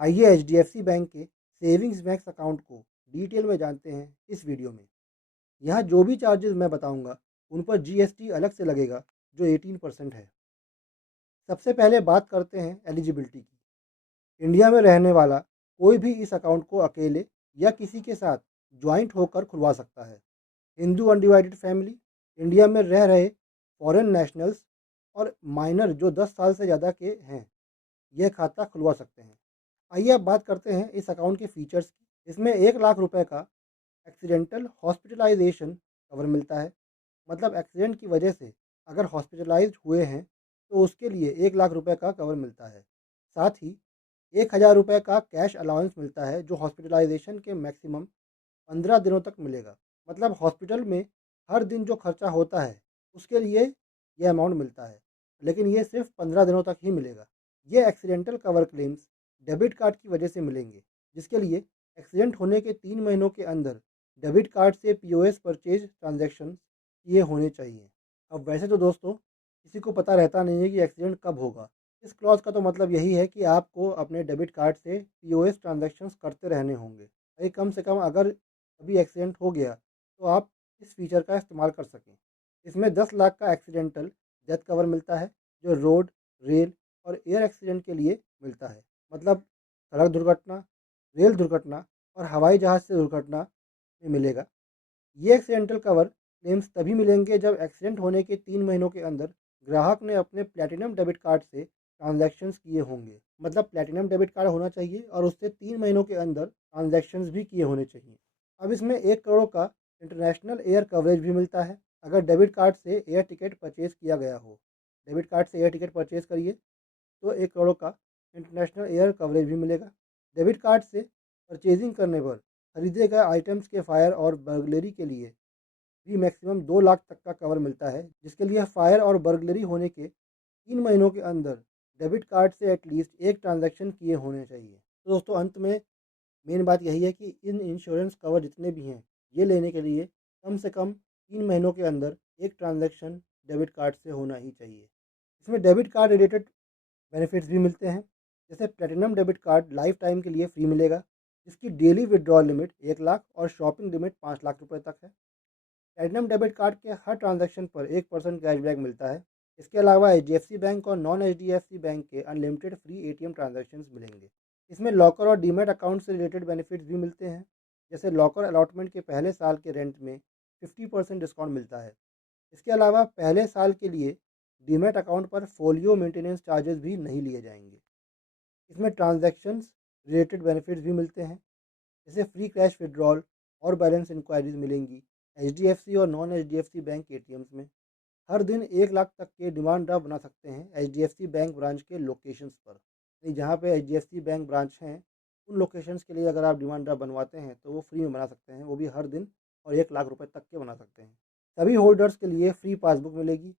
आइए HDFC bank के savings max account को डिटेल में जानते हैं इस वीडियो में। यहाँ जो भी चार्जेस मैं बताऊँगा उन पर जीएसटी अलग से लगेगा जो 18% है। सबसे पहले बात करते हैं एलिजिबिलिटी की। इंडिया में रहने वाला कोई भी इस अकाउंट को अकेले या किसी के साथ ज्वाइंट होकर खुलवा सकता है। हिंदू अनडिवाइडेड फैमिली, इंडिया में रह रहे फॉरेन नेशनल्स और माइनर जो 10 साल से ज़्यादा के हैं, यह खाता खुलवा सकते हैं। आइए अब बात करते हैं इस अकाउंट के फीचर्स की। इसमें 1 लाख रुपए का एक्सीडेंटल हॉस्पिटलाइजेशन कवर मिलता है। मतलब एक्सीडेंट की वजह से अगर हॉस्पिटलाइज हुए हैं तो उसके लिए 1 लाख रुपए का कवर मिलता है। साथ ही 1,000 रुपये का कैश अलाउंस मिलता है जो हॉस्पिटलाइजेशन के मैक्सिमम 15 दिनों तक मिलेगा। मतलब हॉस्पिटल में हर दिन जो खर्चा होता है उसके लिए ये अमाउंट मिलता है, लेकिन ये सिर्फ 15 दिनों तक ही मिलेगा। ये accidental cover claims debit card की वजह से मिलेंगे, जिसके लिए एक्सीडेंट होने के 3 महीनों के अंदर डेबिट कार्ड से पीओएस परचेज ट्रांजैक्शन किए होने चाहिए। अब वैसे तो दोस्तों किसी को पता रहता नहीं है कि एक्सीडेंट कब होगा। इस क्लॉज का तो मतलब यही है कि आपको अपने डेबिट कार्ड से पीओएस ट्रांजैक्शंस करते रहने होंगे, ताकि कम से कम अगर कभी एक्सीडेंट हो गया तो आप इस फीचर का इस्तेमाल कर सकें। इसमें 10 लाख का एक्सीडेंटल डेथ कवर मिलता है जो रोड, रेल और एयर एक्सीडेंट के लिए मिलता है। मतलब सड़क दुर्घटना, रेल दुर्घटना और हवाई जहाज़ से दुर्घटना में मिलेगा। ये एक्सीडेंटल कवर क्लेम्स तभी मिलेंगे जब एक्सीडेंट होने के 3 महीनों के अंदर ग्राहक ने अपने प्लेटिनम डेबिट कार्ड से ट्रांजैक्शंस किए होंगे। मतलब प्लेटिनम डेबिट कार्ड होना चाहिए और उससे 3 महीनों के अंदर ट्रांजैक्शंस भी किए होने चाहिए। अब इसमें 1 करोड़ का इंटरनेशनल एयर कवरेज भी मिलता है अगर डेबिट कार्ड से एयर टिकट परचेज किया गया हो। डेबिट कार्ड से एयर टिकट परचेज करिए तो 1 करोड़ का इंटरनेशनल एयर कवरेज भी मिलेगा। डेबिट कार्ड से परचेजिंग करने पर खरीदे गए आइटम्स के फायर और बर्गलरी के लिए भी मैक्सिमम 2 लाख तक का कवर मिलता है, जिसके लिए फायर और बर्गलरी होने के 3 महीनों के अंदर डेबिट कार्ड से एटलीस्ट एक ट्रांजैक्शन किए होने चाहिए। तो दोस्तों अंत में मेन बात यही है कि इन इंश्योरेंस कवर जितने भी हैं ये लेने के लिए कम से कम 3 महीनों के अंदर एक ट्रांजैक्शन डेबिट कार्ड से होना ही चाहिए। इसमें डेबिट कार्ड रिलेटेड बेनिफिट्स भी मिलते हैं। जैसे platinum debit card life time के लिए फ्री मिलेगा, जिसकी डेली विड्रॉल लिमिट 1 लाख और शॉपिंग लिमिट 5 लाख रुपए तक है। प्लेटिनम डेबिट कार्ड के हर ट्रांजैक्शन पर 1% कैशबैक मिलता है। इसके अलावा एचडीएफसी बैंक और नॉन एचडीएफसी बैंक के अनलिमिटेड फ्री एटीएम ट्रांजैक्शंस मिलेंगे। इसमें लॉकर और डीमैट अकाउंट से रिलेटेड बेनिफिट्स भी मिलते हैं। जैसे लॉकर अलॉटमेंट के पहले साल के रेंट में 50% डिस्काउंट मिलता है। इसके अलावा पहले साल के लिए डीमैट अकाउंट पर फोलियो मेंटेनेंस चार्जेस भी नहीं लिए जाएंगे। इसमें ट्रांजैक्शंस रिलेटेड बेनिफिट्स भी मिलते हैं, जैसे फ्री कैश विड्रॉल और बैलेंस इंक्वायरीज मिलेंगी एचडीएफसी और नॉन एचडीएफसी बैंक एटीएम्स में। हर दिन 1 लाख तक के डिमांड ड्राफ्ट बना सकते हैं एचडीएफसी बैंक ब्रांच के लोकेशंस पर। यानी जहाँ पे एचडीएफसी बैंक ब्रांच हैं उन लोकेशंस के लिए अगर आप डिमांड ड्राफ्ट बनवाते हैं तो वो फ्री में बना सकते हैं, वो भी हर दिन, और 1 लाख रुपए तक के बना सकते हैं। सभी होल्डर्स के लिए फ्री पासबुक मिलेगी,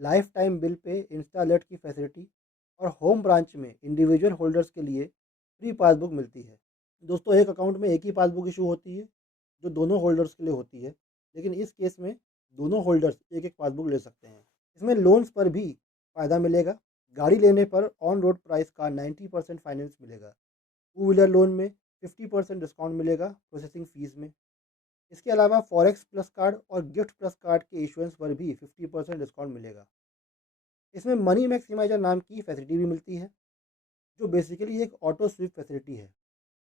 life time bill pay Insta alert की फैसिलिटी और होम ब्रांच में इंडिविजुअल होल्डर्स के लिए फ्री पासबुक मिलती है। दोस्तों एक अकाउंट में एक ही पासबुक इशू होती है जो दोनों होल्डर्स के लिए होती है, लेकिन इस केस में दोनों होल्डर्स एक एक पासबुक ले सकते हैं। इसमें लोन्स पर भी फ़ायदा मिलेगा। गाड़ी लेने पर ऑन रोड प्राइस का 90% फाइनेंस मिलेगा। टू व्हीलर लोन में 50% डिस्काउंट मिलेगा प्रोसेसिंग फ़ीस में। इसके अलावा फॉरेक्स प्लस कार्ड और गिफ्ट प्लस कार्ड के इशुएंस पर भी 50% डिस्काउंट मिलेगा। इसमें मनी मैक्सिमाइजर नाम की फैसिलिटी भी मिलती है, जो बेसिकली एक ऑटो स्विप फैसिलिटी है,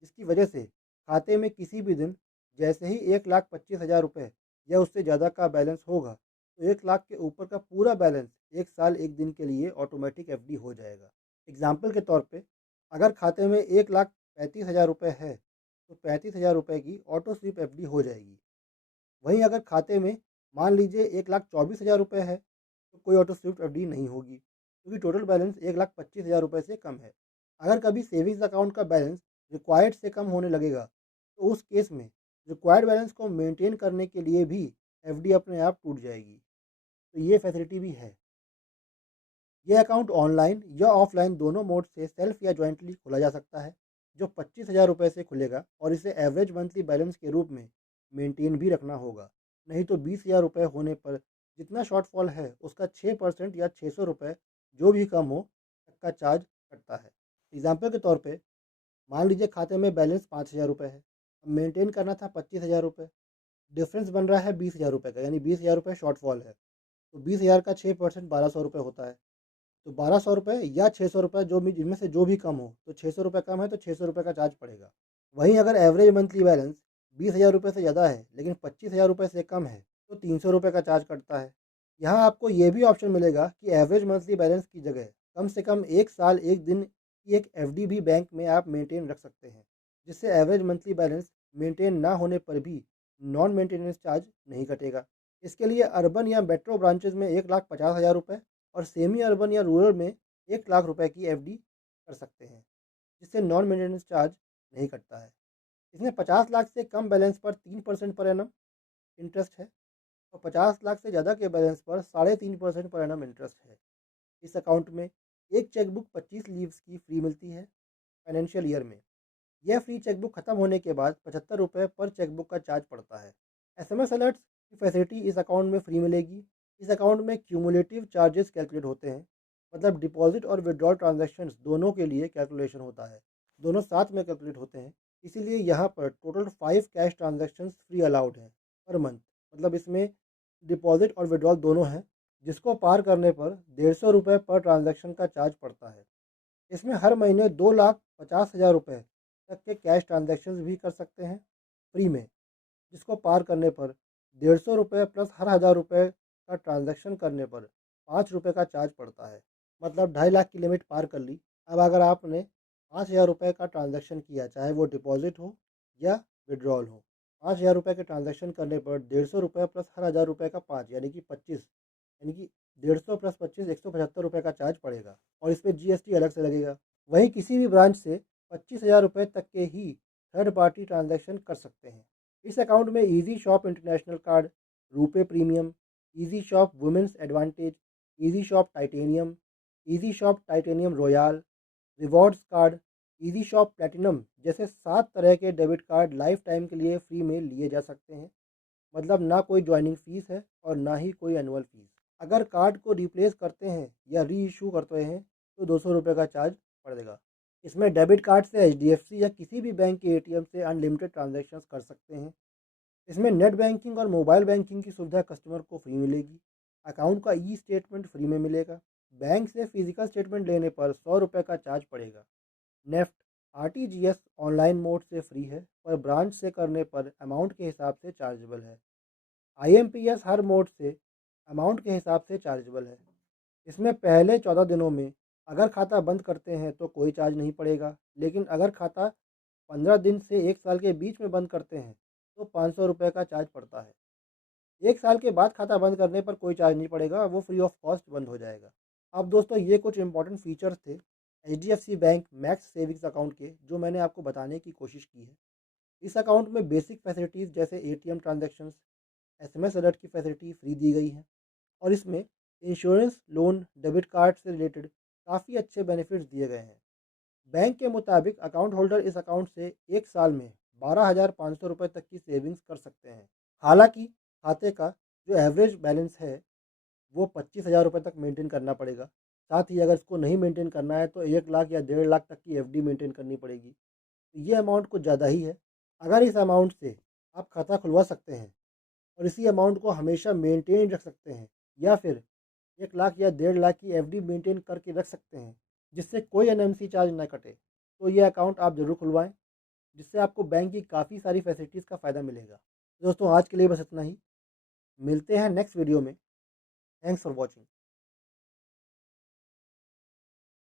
जिसकी वजह से खाते में किसी भी दिन जैसे ही 1,25,000 रुपये या उससे ज़्यादा का बैलेंस होगा तो 1 लाख के ऊपर का पूरा बैलेंस 1 साल 1 दिन के लिए ऑटोमेटिक एफडी हो जाएगा। एग्जाम्पल के तौर पे अगर खाते में 1,35,000 रुपये है तो 35,000 रुपये की ऑटो स्विप एफडी हो जाएगी। वहीं अगर खाते में मान लीजिए 1,24,000 रुपये है तो कोई ऑटो स्विफ्ट एफडी नहीं होगी, क्योंकि टोटल बैलेंस 1,25,000 रुपये से कम है। अगर कभी सेविंग्स अकाउंट का बैलेंस रिक्वायर्ड से कम होने लगेगा तो उस केस में रिक्वायर्ड बैलेंस को मेंटेन करने के लिए भी एफडी अपने आप टूट जाएगी। तो ये फैसिलिटी भी है। यह अकाउंट ऑनलाइन या ऑफलाइन दोनों मोड से सेल्फ या जॉइंटली खोला जा सकता है। जो 25,000 रुपये से खुलेगा और इसे एवरेज मंथली बैलेंस के रूप में मेंटेन भी रखना होगा। नहीं तो 20,000 रुपये होने पर जितना शॉर्टफॉल है उसका 6% या 600 रुपये जो भी कम हो तक का चार्ज कटता है। एग्जाम्पल के तौर पे मान लीजिए खाते में बैलेंस 5,000 रुपये है, अब मेंटेन करना था 25,000 रुपये, डिफरेंस बन रहा है 20,000 रुपये का, यानी 20,000 रुपये शॉर्टफॉल है। तो 20,000 का 6% 1,200 रुपये होता है। तो 1,200 रुपये या 600 रुपये जो भी, जिनमें से जो भी कम हो, तो 600 रुपये कम है तो 600 रुपये का चार्ज पड़ेगा। वहीं अगर एवरेज मंथली बैलेंस 20,000 रुपये से ज़्यादा है लेकिन 25,000 रुपये से कम है तो 300 रुपये का चार्ज कटता है। यहाँ आपको ये भी ऑप्शन मिलेगा कि एवरेज मंथली बैलेंस की जगह कम से कम 1 साल 1 दिन की एक एफडी भी बैंक में आप मेंटेन रख सकते हैं, जिससे एवरेज मंथली बैलेंस मेंटेन ना होने पर भी नॉन मेंटेनेंस चार्ज नहीं कटेगा। इसके लिए अर्बन या मेट्रो ब्रांचेज में 1,50,000 रुपये और सेमी अर्बन या रूरल में 1,00,000 रुपये की एफडी कर सकते हैं, जिससे नॉन मेंटेनेंस चार्ज नहीं कटता है। इसमें 50 लाख से कम बैलेंस पर 3% पर एनम इंटरेस्ट है और 50 लाख से ज़्यादा के बैलेंस पर 3.5% पर एनम इंटरेस्ट है। इस अकाउंट में एक चेकबुक 25 लीव्स की फ्री मिलती है फाइनेंशियल ईयर में। यह फ्री चेकबुक खत्म होने के बाद 75 रुपये पर चेकबुक का चार्ज पड़ता है। SMS अलर्ट्स की फैसिलिटी इस अकाउंट में फ्री मिलेगी। इस अकाउंट में क्यूमुलेटिव चार्जेस कैलकुलेट होते हैं, मतलब डिपॉजिट और विड्रॉल ट्रांजैक्शंस दोनों के लिए कैलकुलेशन होता है, दोनों साथ में कैलकुलेट होते हैं। इसीलिए यहाँ पर total 5 cash transactions free allowed हैं पर मंथ, मतलब इसमें डिपॉजिट और विड्रॉल दोनों हैं, जिसको पार करने पर 150 रुपये पर ट्रांजैक्शन का चार्ज पड़ता है। इसमें हर महीने 2,50,000 रुपये तक के कैश ट्रांजैक्शंस भी कर सकते हैं फ्री में, जिसको पार करने पर 150 रुपये प्लस हर 1,000 रुपये का ट्रांजैक्शन करने पर 5 रुपये का चार्ज पड़ता है। मतलब 2.5 लाख की लिमिट पार कर ली। अब अगर आपने 5,000 रुपये का ट्रांजैक्शन किया, चाहे वो डिपॉजिट हो या विड्रॉल हो, 5,000 रुपये के ट्रांजैक्शन करने पर 150 रुपये प्लस हर 1,000 रुपये का 5 यानी कि 25, यानी कि 150 प्लस 25 175 रुपये का चार्ज पड़ेगा और इस पर GST अलग से लगेगा। वहीं किसी भी ब्रांच से 25,000 रुपये तक के ही थर्ड पार्टी ट्रांजैक्शन कर सकते हैं। इस अकाउंट में easy shop international card, RuPay premium, easy shop women's advantage, easy shop titanium royal, rewards card, easy shop platinum जैसे 7 तरह के डेबिट कार्ड लाइफ टाइम के लिए फ्री में लिए जा सकते हैं। मतलब ना कोई ज्वाइनिंग फ़ीस है और ना ही कोई एनुअल फ़ीस। अगर कार्ड को रिप्लेस करते हैं या री इशू करते हैं तो 200 रुपये का चार्ज पड़ेगा। इसमें डेबिट कार्ड से HDFC या किसी भी बैंक के ATM से अनलिमिटेड ट्रांजैक्शंस कर सकते हैं। इसमें नेट बैंकिंग और मोबाइल बैंकिंग की सुविधा कस्टमर को फ्री मिलेगी। अकाउंट का ई स्टेटमेंट फ्री में मिलेगा। बैंक से फिजिकल स्टेटमेंट लेने पर 100 रुपये का चार्ज पड़ेगा। नेफ्ट RTGS ऑनलाइन मोड से फ्री है, पर ब्रांच से करने पर अमाउंट के हिसाब से चार्जेबल है। IMPS हर मोड से अमाउंट के हिसाब से चार्जेबल है। इसमें पहले 14 दिनों में अगर खाता बंद करते हैं तो कोई चार्ज नहीं पड़ेगा, लेकिन अगर खाता 15 दिन से 1 साल के बीच में बंद करते हैं तो 500 रुपये का चार्ज पड़ता है। 1 साल के बाद खाता बंद करने पर कोई चार्ज नहीं पड़ेगा, वो फ्री ऑफ कॉस्ट बंद हो जाएगा। अब दोस्तों, ये कुछ इंपॉर्टेंट फीचर्स थे HDFC bank max savings account के, जो मैंने आपको बताने की कोशिश की है। इस अकाउंट में बेसिक फैसिलिटीज़ जैसे ATM ट्रांजैक्शंस, SMS अलर्ट की फैसिलिटी फ्री दी गई है और इसमें इंश्योरेंस, लोन, डेबिट कार्ड से रिलेटेड काफ़ी अच्छे बेनिफिट्स दिए गए हैं। बैंक के मुताबिक अकाउंट होल्डर इस अकाउंट से 1 साल में 12,500 रुपये तक की सेविंग्स कर सकते हैं। हालांकि खाते का जो एवरेज बैलेंस है वो 25,000 रुपये तक मेंटेन करना पड़ेगा। साथ ही अगर इसको नहीं मेंटेन करना है तो 1 लाख या 1.5 लाख तक की FD मेंटेन करनी पड़ेगी। तो ये अमाउंट कुछ ज़्यादा ही है। अगर इस अमाउंट से आप खाता खुलवा सकते हैं और इसी अमाउंट को हमेशा मेंटेन रख सकते हैं, या फिर 1 लाख या 1.5 लाख की FD मेंटेन करके रख सकते हैं जिससे कोई NMC चार्ज ना कटे, तो ये अकाउंट आप ज़रूर खुलवाएं, जिससे आपको बैंक की काफ़ी सारी फैसिलिटीज़ का फ़ायदा मिलेगा। दोस्तों, आज के लिए बस इतना ही। मिलते हैं नेक्स्ट वीडियो में। Thanks for watching.